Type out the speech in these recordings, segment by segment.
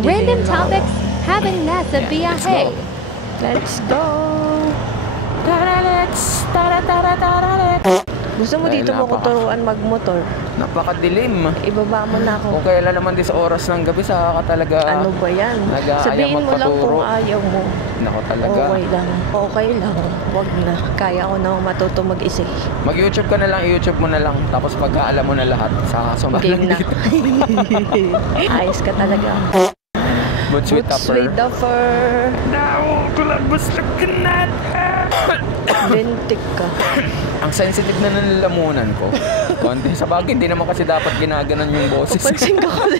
Random topics having nasa biyahe. Let's go! Gusto mo dito mo ko turuan magmotor? Napakadilim. Ibaba mo na ako. Kung kailan naman din sa oras ng gabi, saka ka talaga Ano ba yan? Sabihin mo lang kung ayaw mo. Nako talaga. Okay lang. Okay lang. Wag na. Kaya ko na matuto mag-isip. Mag-YouTube ka na lang, i-YouTube mo na lang. Tapos pagka alam mo na lahat, sa Game sumalang na. dito. Ayos ka talaga. Boots with Boots upper. with duffer. Now, kulabos looking at Lentik ka. Ang sensitive na ng lalamunan ko. Konti. Sa bagay, hindi naman kasi dapat ginaganon yung boses. Pansin ka kasi.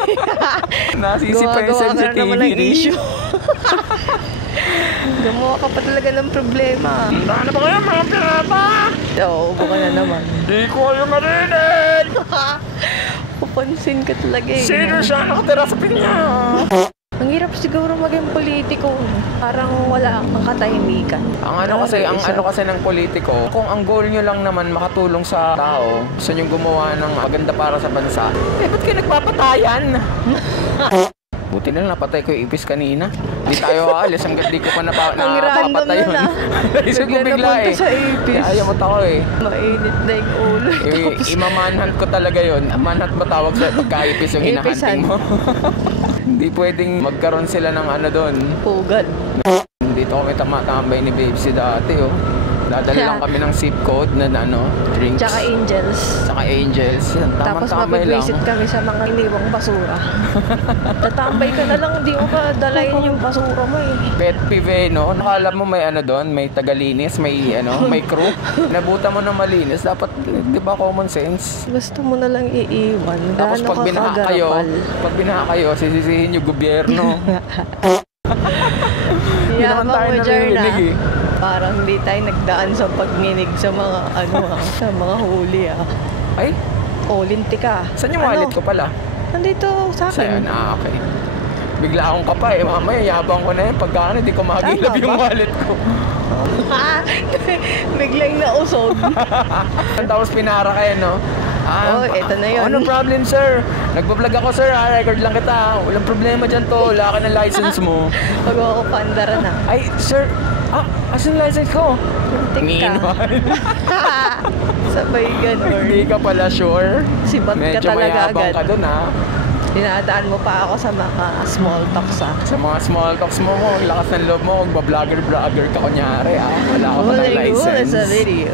Nasisipa yung Gawa-gawa ka na naman ng sensitivity. issue. Gumawa ka pa talaga ng problema. Ano ba kayo mga pinapa? Oo, buka na naman. Di ko kayo marinig! Pupansin ka talaga eh. Sino siya nakatira sa pinya? Ang hirap siguro maging politiko. Parang wala kang katahimikan. Ang ano kasi ng politiko, kung ang goal nyo lang naman makatulong sa tao, gusto nyo gumawa ng maganda para sa bansa, ba't kayo nagpapatayan? Buti na lang napatay ko yung ipis kanina. Di tayo aalis hanggat di ko pa Ang random napapatay yun. na. Naisip ko bigla eh. Sa ipis. Ayaw mo tako eh. Mainit na yung ulo. Imamanhunt ko talaga yun. Manhunt ba tawag sa pagka-ipis yung hinahunting mo? Hindi pwedeng magkaroon sila ng ano doon. Pugad. Dito kami tamatambay ni Babesy dati oh. Dadala lang kami ng zip code na ano, drinks. Tsaka angels. Tsaka angels. Yan, Tapos tamang-tamay lang. mapag-visit kami sa mga iniwang basura. Tatambay ka na lang, hindi mo pa dalayin yung basura mo eh. Pet peeve, no? Nakala mo may ano doon, may tagalinis, may ano, may crew. Nabuta mo na malinis, dapat, di ba common sense? Gusto mo na lang iiwan. Tapos pag binaha kayo, sisisihin yung gobyerno. Hindi naman tayo naririnig eh. Parang hindi tayo nagdaan sa pagninig sa mga sa mga huli ah. Ay, Lintik ka. saan yung wallet ko pala? Nandito sa Saan? akin. Okay. Bigla akong kapa eh. Mamaya yabang ko na yun. Pagka di ko magilap Tama yung ba? wallet ko. Biglang nausog. Tapos pinara kayo, no? Eto na yun. No problem, sir. Nagbablog ako, sir. Record lang kita. Walang problema dyan to. Wala ka ng license mo. Pag ako pandara na. Ay, sir. Asan yung license ko? Lintik ka. Sabay ganun. Hindi ka pala sure. Sibat ka Medyo talaga mayabang agad. ka dun, ha? Dinadaan mo pa ako sa mga small talks ah. Sa mga small talks mo, ang lakas ng loob mo, magbablogger-blogger ka kunyari, ah. Wala ka pa ng license. Sa video.